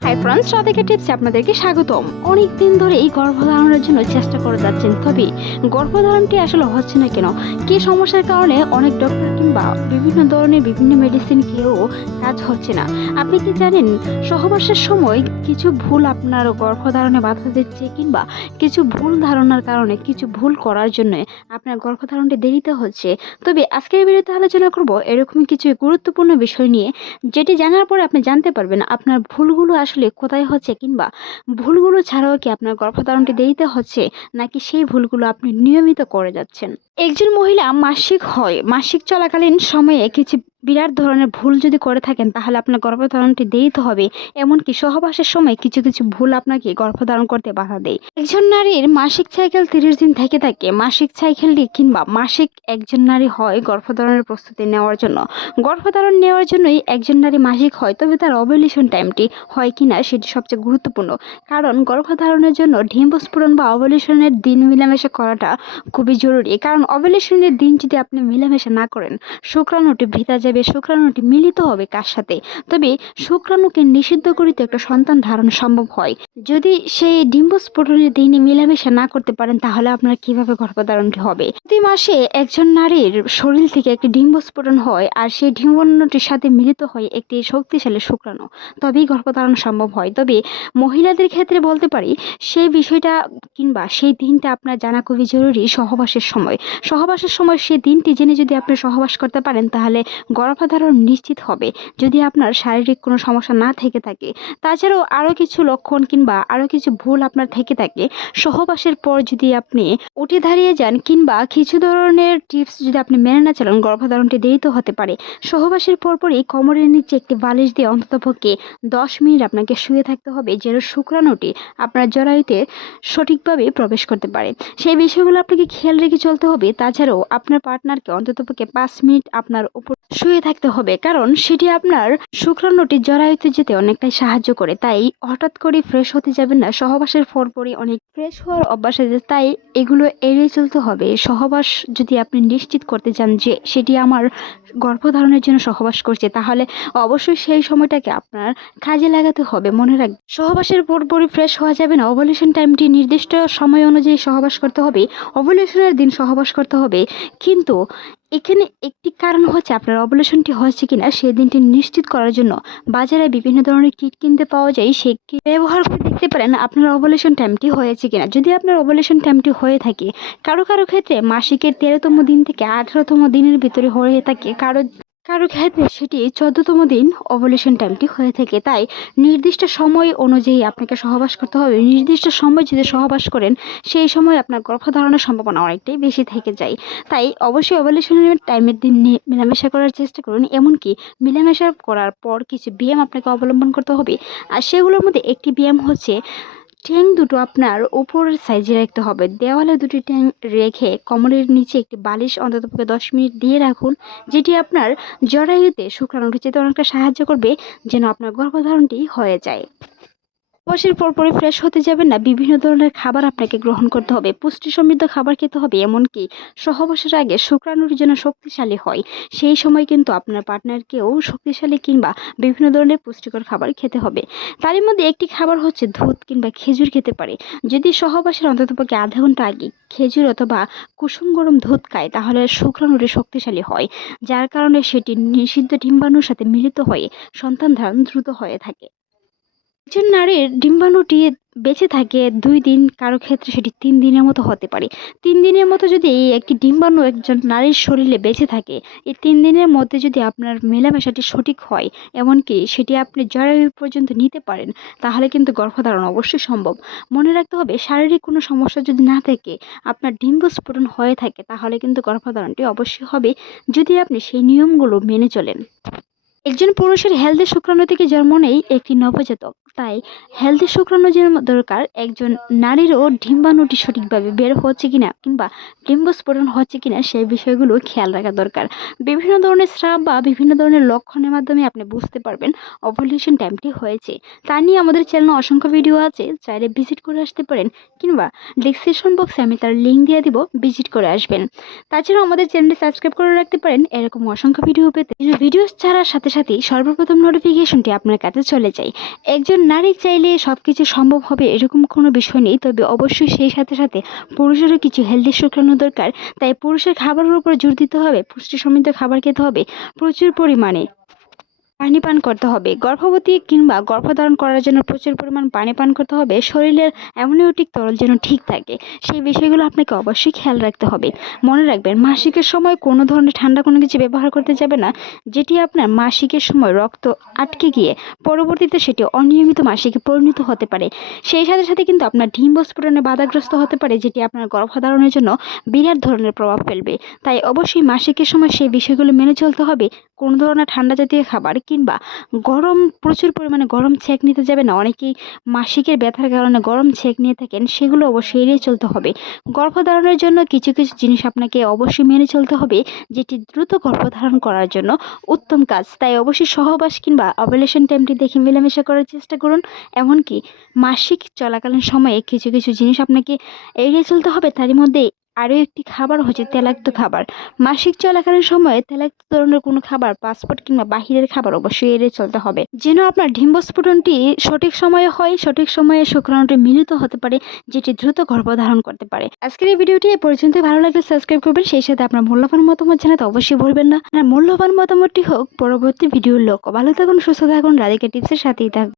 Hi friends Radhika টিপসে আপনাদেরকে স্বাগতম। অনেক দিন ধরে এই গর্ভধারণের জন্য চেষ্টা করে যাচ্ছেন তবে গর্ভধারণটি আসলে হচ্ছে না কেন? কি সমস্যার কারণে অনেক ডক্টর কিংবা বিভিন্ন ধরনের বিভিন্ন মেডিসিন খেয়েও কাজ হচ্ছে না। আপনি কি জানেন, সহবাসের সময় কিছু ভুল আপনার গর্ভধারণে বাধা দিচ্ছে কিংবা কিছু ভুল ধারণার কারণে কিছু ভুল করার জন্য আপনার গর্ভধারণটি দেরিতে হচ্ছে? তবে আজকের ভিডিওতে আলোচনা করব এরকমই কিছু গুরুত্বপূর্ণ বিষয় নিয়ে, যেটি জানার পরে আপনি জানতে পারবেন আপনার ভুলগুলো আসলে কোথায় হচ্ছে কিংবা ভুলগুলো ছাড়াও কি আপনার গর্ভধারণটি দেরিতে হচ্ছে, নাকি সেই ভুলগুলো আপনি নিয়মিত করে যাচ্ছেন। একজন মহিলা মাসিক হয়, মাসিক চলাকালীন সময়ে কিছু বিরাট ধরনের ভুল যদি করে থাকেন, তাহলে আপনার গর্ভধারণটি দেরিতে হবে। এমনকি সহবাসের সময় কিছু কিছু ভুল আপনাকে গর্ভধারণ করতে বাধা দেয়। একজন নারীর মাসিক সাইকেল তিরিশ দিন থেকে থাকে। মাসিক সাইকেলটি কিংবা মাসিক একজন নারী হয় গর্ভধারণের প্রস্তুতি নেওয়ার জন্য। গর্ভধারণ নেওয়ার জন্যই একজন নারী মাসিক হয়, তবে তার অবলিউশন টাইমটি হয় কিনা সেটি সবচেয়ে গুরুত্বপূর্ণ। কারণ গর্ভধারণের জন্য ডিম্বস্ফোরণ বা অবলিউশনের দিন মিলামেশা করাটা খুবই জরুরি। কারণ অবলিউশনের দিন যদি আপনি মেলামেশা না করেন, শুক্রাণুটি ভিতা যাবে, শুক্রাণুটি মিলিত হবে কার সাথে? তবে শুক্রাণুকে নিষিদ্ধ করিতে একটা সন্তান ধারণ সম্ভব হয়। যদি সেই ডিম্বস্ফোটনের দিনে মেলামেশা না করতে পারেন, তাহলে আপনার কীভাবে গর্ভধারণটি হবে? প্রতি মাসে একজন নারীর শরীর থেকে একটি ডিম্বস্ফোটন হয়, আর সেই ডিম্বন্নটির সাথে মিলিত হয় একটি শক্তিশালী শুক্রাণু। তবেই গর্ভধারণ সম্ভব হয়। তবে মহিলাদের ক্ষেত্রে বলতে পারি, সেই বিষয়টা কিংবা সেই দিনটা আপনার জানা খুবই জরুরি সহবাসের সময়। সহবাসের সময় সেই দিনটি জেনে যদি আপনি সহবাস করতে পারেন, তাহলে গর্ভধারণ নিশ্চিত হবে। যদি আপনার শারীরিক কোনো সমস্যা না থেকে থাকে, তাছাড়াও আরও কিছু লক্ষণ কিংবা আরও কিছু ভুল আপনার থেকে থাকে, সহবাসের পর যদি আপনি উঠে দাঁড়িয়ে যান কিংবা কিছু ধরনের টিপস যদি আপনি মেনে না চালান, গর্ভধারণটি দেরিতে হতে পারে। সহবাসের পরপরই কোমরের নিচে একটি বালিশ দিয়ে অন্ততপক্ষে দশ মিনিট আপনাকে শুয়ে থাকতে হবে, যেন শুক্রাণুটি আপনার জরায়ুতে সঠিকভাবে প্রবেশ করতে পারে। সেই বিষয়গুলো আপনাকে খেয়াল রেখে চলতে হবে। তাছাড়াও আপনার পার্টনারকে অন্ততপক্ষে পাঁচ মিনিট আপনার উপর শুয়ে থাকতে হবে, কারণ সেটি আপনার শুক্রাণুটি জরায়ুতে যেতে অনেকটাই সাহায্য করে। তাই হঠাৎ করে ফ্রেশ হতে যাবেন না, সহবাসের পরপরই অনেক ফ্রেশ হওয়ার অভ্যাস আছে, তাই এগুলো এড়িয়ে চলতে হবে। সহবাস যদি আপনি নিশ্চিত করতে চান যে সেটি আমার গর্ভধারণের জন্য সহবাস করছে, তাহলে অবশ্যই সেই সময়টাকে আপনার কাজে লাগাতে হবে, মনে রাখবেন সহবাসের পরপরই ফ্রেশ হওয়া যাবে না ওভলিউশন টাইমটি নির্দিষ্ট সময় অনুযায়ী সহবাস করতে হবে ওভলিউশনের দিন সহবাস করতে হবে, কিন্তু এখানে একটি কারণ হচ্ছে আপনার অবলেশনটি হয়েছে কিনা সেই দিনটি নিশ্চিত করার জন্য বাজারে বিভিন্ন ধরনের কিট কিনতে পাওয়া যায়, সেই কিট ব্যবহার করে দেখতে পারেন আপনার অবলেশন টাইমটি হয়েছে কিনা। যদি আপনার অবলেশন টাইমটি হয়ে থাকে, কারও কারও ক্ষেত্রে মাসিকের তেরোতম দিন থেকে আঠারোতম দিনের ভিতরে হয়ে থাকে, কারও কারও ক্ষেত্রে সেটি চোদ্দতম দিন ওভলিউশন টাইমটি হয়ে থাকে। তাই নির্দিষ্ট সময় অনুযায়ী আপনাকে সহবাস করতে হবে। নির্দিষ্ট সময় যদি সহবাস করেন, সেই সময় আপনার গর্ভধারণের সম্ভাবনা অনেকটাই বেশি থেকে যায়। তাই অবশ্যই ওভলিউশনের টাইমের দিন মেলামেশা করার চেষ্টা করুন। এমনকি মেলামেশা করার পর কিছু ব্যায়াম আপনাকে অবলম্বন করতে হবে। আর সেগুলোর মধ্যে একটি ব্যায়াম হচ্ছে ট্যাং দুটো আপনার উপরের সাইজে রাখতে হবে। দেওয়ালে দুটি ট্যাং রেখে কোমরের নিচে একটি বালিশ অন্ততপক্ষে দশ মিনিট দিয়ে রাখুন, যেটি আপনার জরায়ুতে শুক্রাণুটি যেতে অনেকটা সাহায্য করবে যেন আপনার গর্ভধারণটি হয়ে যায়। বয়সের পরপরই ফ্রেশ হতে যাবেন না। বিভিন্ন ধরনের খাবার আপনাকে গ্রহণ করতে হবে। পুষ্টি সমৃদ্ধ খাবার খেতে হবে, এমনকি সহবাসের আগে শুক্রাণুর যেন শক্তিশালী হয়। সেই সময় কিন্তু আপনার পার্টনারকেও শক্তিশালী কিংবা বিভিন্ন ধরনের পুষ্টিকর খাবার খেতে হবে। তারই মধ্যে একটি খাবার হচ্ছে দুধ কিংবা খেজুর খেতে পারে। যদি সহবাসের অন্ততপক্ষে আধা ঘণ্টা আগে খেজুর অথবা কুসুম গরম দুধ খায়, তাহলে শুক্রাণুটি শক্তিশালী হয়, যার কারণে সেটি নিষিদ্ধ ডিম্বাণুর সাথে মিলিত হয়ে সন্তান ধারণ দ্রুত হয়ে থাকে। একজন নারীর ডিম্বাণুটি বেঁচে থাকে দুই দিন, কারও ক্ষেত্রে সেটি তিন দিনের মতো হতে পারে। তিন দিনের মতো যদি এই একটি ডিম্বাণু একজন নারীর শরীরে বেঁচে থাকে, এই তিন দিনের মধ্যে যদি আপনার মেলামেশাটি সঠিক হয়, এমনকি সেটি আপনি জরায়ু পর্যন্ত নিতে পারেন, তাহলে কিন্তু গর্ভধারণ অবশ্যই সম্ভব। মনে রাখতে হবে, শারীরিক কোনো সমস্যা যদি না থাকে, আপনার ডিম্বস্ফোটন হয়ে থাকে, তাহলে কিন্তু গর্ভধারণটি অবশ্যই হবে, যদি আপনি সেই নিয়মগুলো মেনে চলেন। একজন পুরুষের হেলদি শুক্রাণু থেকে জন্ম নেই, একটি নবজাতক। তাই হেলদি শুক্রাণু যেমন দরকার একজন নারীরও ডিম্বাণুটি সঠিকভাবে বের হচ্ছে কিনা কিংবা ডিম্বস্ফোরণ হচ্ছে কিনা সেই বিষয়গুলো খেয়াল রাখা দরকার। বিভিন্ন ধরনের স্রাব বা বিভিন্ন ধরনের লক্ষণের মাধ্যমে আপনি বুঝতে পারবেন ওভলিউশন টাইমটি হয়েছে। তা নিয়ে আমাদের চ্যানেলে অসংখ্য ভিডিও আছে, চাইলে ভিজিট করে আসতে পারেন কিংবা ডিসক্রিপশন বক্সে আমি তার লিঙ্ক দিয়ে দিব ভিজিট করে আসবেন। তাছাড়াও আমাদের চ্যানেলটি সাবস্ক্রাইব করে রাখতে পারেন, এরকম অসংখ্য ভিডিও পেতে। ভিডিও ছাড়ার সাথে সাথে সাথেই সর্বপ্রথম নোটিফিকেশনটি আপনার কাছে চলে যায়। একজন নারী চাইলে সব কিছু সম্ভব হবে এরকম কোনো বিষয় নেই, তবে অবশ্যই সেই সাথে সাথে পুরুষেরও কিছু হেলদি শুক্রাণু দরকার। তাই পুরুষের খাবারের উপর জোর দিতে হবে পুষ্টি সমৃদ্ধ খাবার খেতে হবে, প্রচুর পরিমাণে। পানি পান করতে হবে। গর্ভবতী কিংবা গর্ভধারণ করার জন্য প্রচুর পরিমাণ পানি পান করতে হবে। শরীরের অ্যামনিওটিক তরল যেন ঠিক থাকে, সেই বিষয়গুলো আপনাকে অবশ্যই খেয়াল রাখতে হবে। মনে রাখবেন, মাসিকের সময় কোনো ধরনের ঠান্ডা কোনো কিছু ব্যবহার করতে যাবে না, যেটি আপনার মাসিকের সময় রক্ত আটকে গিয়ে পরবর্তীতে সেটি অনিয়মিত মাসিকে পরিণত হতে পারে। সেই সাথে সাথে কিন্তু আপনার ডিম্বস্ফোটনে বাধাগ্রস্ত হতে পারে, যেটি আপনার গর্ভধারণের জন্য বিরাট ধরনের প্রভাব ফেলবে। তাই অবশ্যই মাসিকের সময় সেই বিষয়গুলো মেনে চলতে হবে। কোনো ধরনের ঠান্ডা জাতীয় খাবার কিংবা গরম প্রচুর পরিমাণে গরম ছেঁক নিতে যাবে না। অনেকেই মাসিকের ব্যথার কারণে গরম ছেঁক নিয়ে থাকেন, সেগুলো অবশ্যই এড়িয়ে চলতে হবে। গর্ভধারণের জন্য কিছু কিছু জিনিস আপনাকে অবশ্যই মেনে চলতে হবে, যেটি দ্রুত গর্ভধারণ করার জন্য উত্তম কাজ। তাই অবশ্যই সহবাস কিংবা অবলেশন টাইমটি দেখে মেলামেশা করার চেষ্টা করুন। এমনকি মাসিক চলাকালীন সময়ে কিছু কিছু জিনিস আপনাকে এড়িয়ে চলতে হবে, তারই মধ্যে আরও একটি খাবার হচ্ছে তেলাক্ত খাবার। মাসিক চলাকালীন সময়ে তেলাক্ত ধরনের কোনো খাবার পাসপোর্ট কিংবা বাহিরের খাবার অবশ্যই এড়িয়ে চলতে হবে। যেন আপনার ডিম্বস্ফোটনটি সঠিক সময়ে হয়, সঠিক সময়ে শুক্রাণুটি মিলিত হতে পারে, যেটি দ্রুত গর্ভধারণ করতে পারে। আজকের এই ভিডিওটি এ পর্যন্ত ভালো লাগলে সাবস্ক্রাইব করবেন, সেই সাথে আপনার মূল্যবান মতামত জানাতে অবশ্যই ভুলবেন না। আর মূল্যবান মতামতটি হোক, পরবর্তী ভিডিওর লক্ষ্য ভালো থাকুন, সুস্থ থাকুন, রাধিকা টিপসের সাথেই থাকুন।